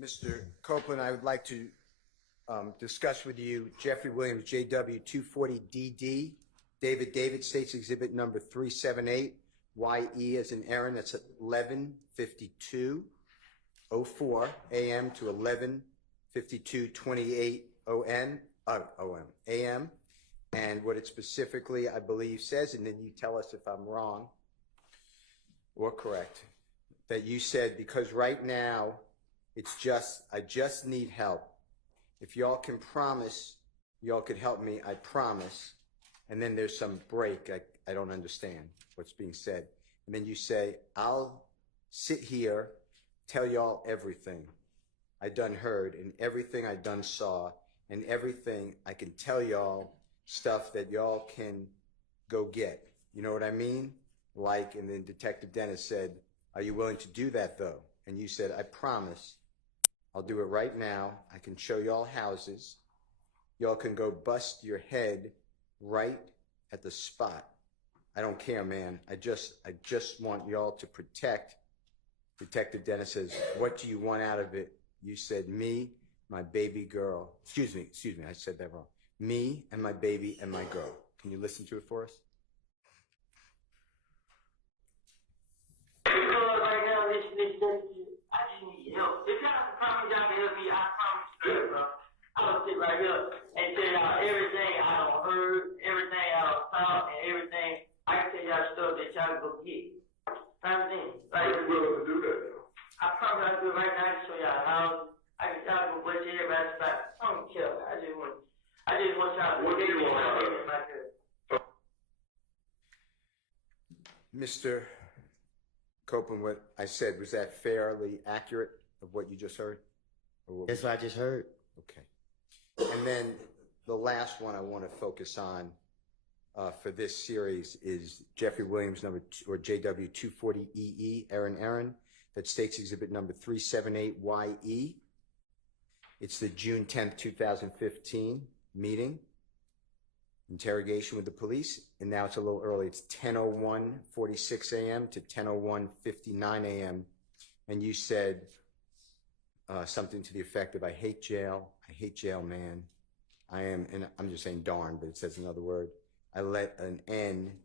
Mr. Copeland, I would like to discuss with you Jeffrey Williams, JW 240DD, David States Exhibit number 378, YE as in Aaron, that's at 11:52:04 a.m. to 11:52:28 a.m. And what it specifically, I believe, says, and then you tell us if I'm wrong or correct, that you said, because right now, I just need help. If y'all can promise, y'all could help me, I promise. And then there's some break. I don't understand what's being said. And then you say, I'll sit here, tell y'all everything I done heard and everything I done saw and everything I can tell y'all, stuff that y'all can go get. You know what I mean? Like, and then Detective Dennis said, are you willing to do that though? And you said, I promise. I'll do it right now. I can show y'all houses. Y'all can go bust your head right at the spot. I don't care, man. I just want y'all to protect. Detective Dennis says, what do you want out of it? You said, me, my baby girl. Excuse me, I said that wrong. Me and my baby and my girl. Can you listen to it for us? Right now, I just need help. If y'all can promise y'all to help me, I promise you, bro. I'll sit right here and tell y'all everything I done heard, everything I done saw, and everything. I can tell y'all stuff that y'all can go get. Understand? Like, Are you willing to do that? I promise I'll do it right now to show y'all houses. I can y'all go butch everybody's spot. I don't care. I just want y'all to What do you want? my girl. Mr. Copeland, what I said, was that fairly accurate of what you just heard? That's what I just heard. Okay. And then the last one I want to focus on for this series is Jeffrey Williams, or JW 240EE, Aaron, that States Exhibit number 378YE. It's the June 10th, 2015 meeting, interrogation with the police, and now it's a little early. It's 10:01:46 a.m. to 10:01:59 a.m. And you said something to the effect of, I hate jail, man. And I'm just saying darn, but it says another word. I let an N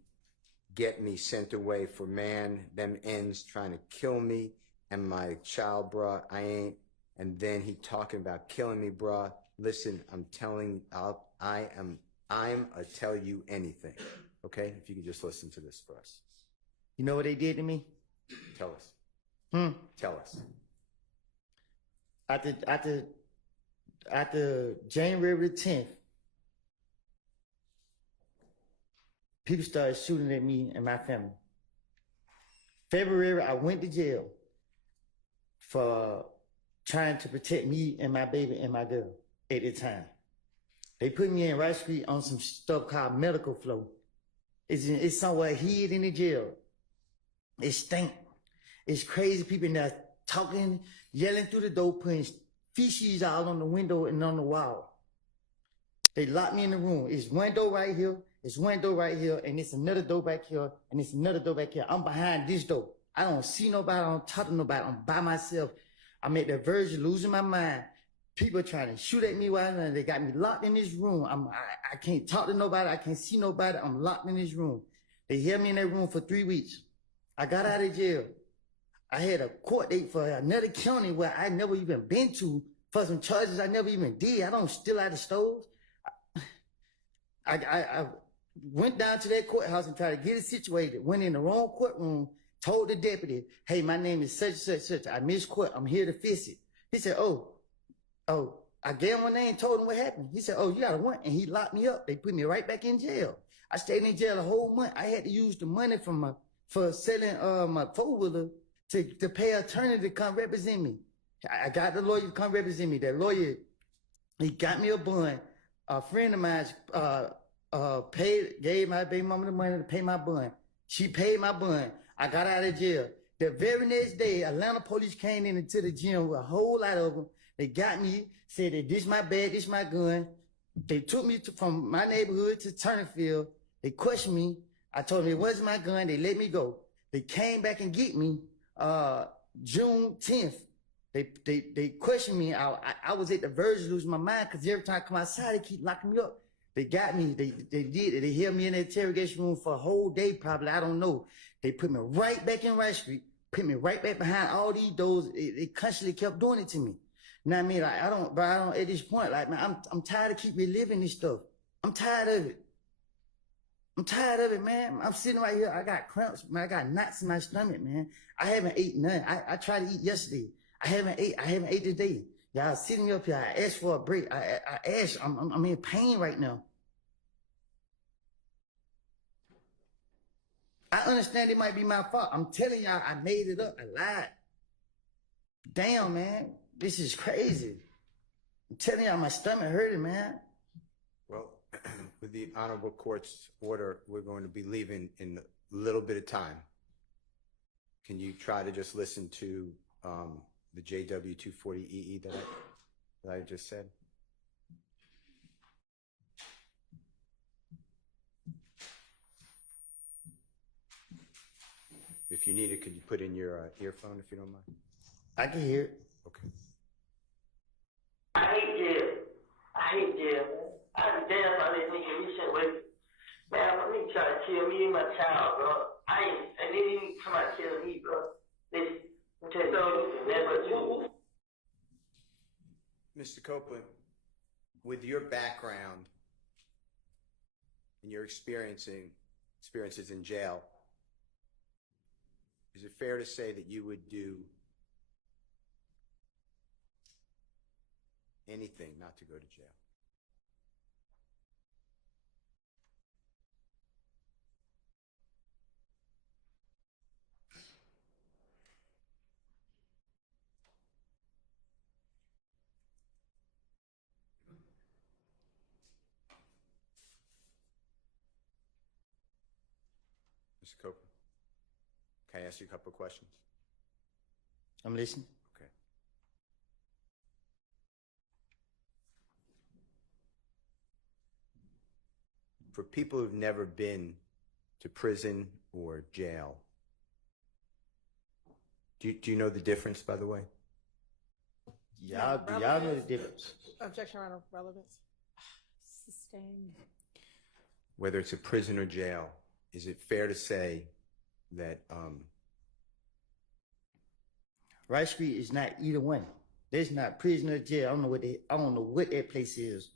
get me sent away for man, them N's trying to kill me and my child, bruh, I ain't. And then he talking about killing me, bruh. Listen, I'm tell you anything. Okay? If you could just listen to this for us. You know what they did to me? Tell us. Tell us. After January 10th, people started shooting at me and my family. February, I went to jail for trying to protect me and my baby and my girl at the time. They put me in Rice Street on some stuff called medical flow. It's somewhere hid in the jail. It stink. It's crazy people in there talking, yelling through the door, putting feces all on the window and on the wall. They locked me in the room. It's one door right here, it's one door right here, and it's another door back here, and it's another door back here. I'm behind this door. I don't see nobody, I don't talk to nobody. I'm by myself. I'm at the verge of losing my mind. People trying to shoot at me while they got me locked in this room. I can't talk to nobody. I can't see nobody. I'm locked in this room. They held me in that room for 3 weeks. I got out of jail. I had a court date for another county where I never even been to for some charges I never even did. I don't steal out of stores. I went down to that courthouse and tried to get it situated. Went in the wrong courtroom, told the deputy, hey, my name is such and such, such. I missed court. I'm here to fix it. He said, oh, I gave him my name, told him what happened. He said, oh, you got a warrant. And he locked me up. They put me right back in jail. I stayed in jail a whole month. I had to use the money for selling my four-wheeler to pay an attorney to come represent me. I got the lawyer to come represent me. That lawyer, he got me a bond. A friend of mine gave my baby mama the money to pay my bond. She paid my bond. I got out of jail. The very next day, Atlanta police came into the gym with a whole lot of them. They got me, said that this my bag, this my gun. They took me from my neighborhood to Turnerfield. They questioned me. I told them it wasn't my gun. They let me go. They came back and get me June 10th. They questioned me. I was at the verge of losing my mind because every time I come outside, they keep locking me up. They got me. They did it. They held me in the interrogation room for a whole day, probably. I don't know. They put me right back in Rice Street, put me right back behind all these doors. They constantly kept doing it to me. You know what I mean? Like, I don't, at this point, like, man, I'm tired of keep reliving this stuff. I'm tired of it. I'm tired of it, man. I'm sitting right here. I got cramps, man. I got knots in my stomach, man. I haven't ate none. I tried to eat yesterday. I haven't ate today. Y'all sitting up here. I asked for a break. I asked. I'm in pain right now. I understand it might be my fault. I'm telling y'all, I made it up. I lied. Damn, man. This is crazy. I'm telling y'all, my stomach hurting, man. Well, with the Honorable Court's order, we're going to be leaving in a little bit of time. Can you try to just listen to the JW 240EE that I just said? If you need it, could you put in your earphone if you don't mind? I can hear it. Okay. I hate jail. I hate jail, man. I'd be damn if I let nigga reset with me. Man, my nigga try to kill me and my child, bro. And then he come out and kill me, bro. Listen, I'm telling you, never true. Mr. Copeland, with your background and your experiences in jail, is it fair to say that you would do anything not to go to jail? Mr. Copeland, can I ask you a couple of questions? I'm listening. Okay. For people who've never been to prison or jail, do you know the difference, by the way? Y'all know the difference. Objection, Your Honor. Relevance. Sustained. Whether it's a prison or jail, is it fair to say that Rice Street is not either one. There's not prison or jail. I don't know what that place is.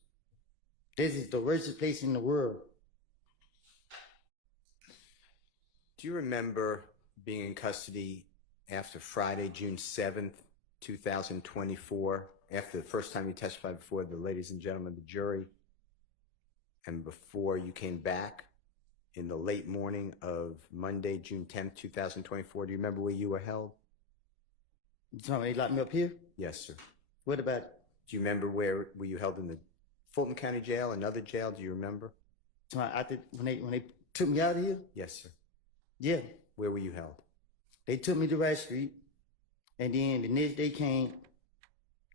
This is the worst place in the world. do you remember being in custody after Friday, June 7th, 2024, after the first time you testified before the ladies and gentlemen of the jury, and before you came back in the late morning of Monday, June 10th, 2024? Do you remember where you were held? You talking about they locked me up here? Yes, sir. What about it? Do you remember were you held in the Fulton County Jail, another jail? Do you remember? When they took me out of here? Yes, sir. Yeah. Where were you held? They took me to Rice Street, and then the next day came,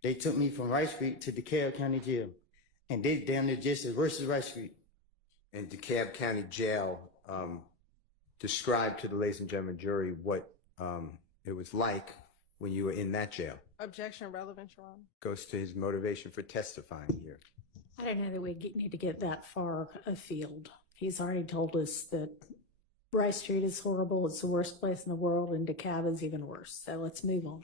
they took me from Rice Street to DeKalb County Jail. And they down there just as worse as Rice Street. And DeKalb County Jail, describe to the ladies and gentlemen jury what it was like when you were in that jail. Objection, relevant, Your Honor. Goes to his motivation for testifying here. I don't know that we need to get that far afield. He's already told us that Rice Street is horrible. It's the worst place in the world, and DeKalb is even worse. So let's move on.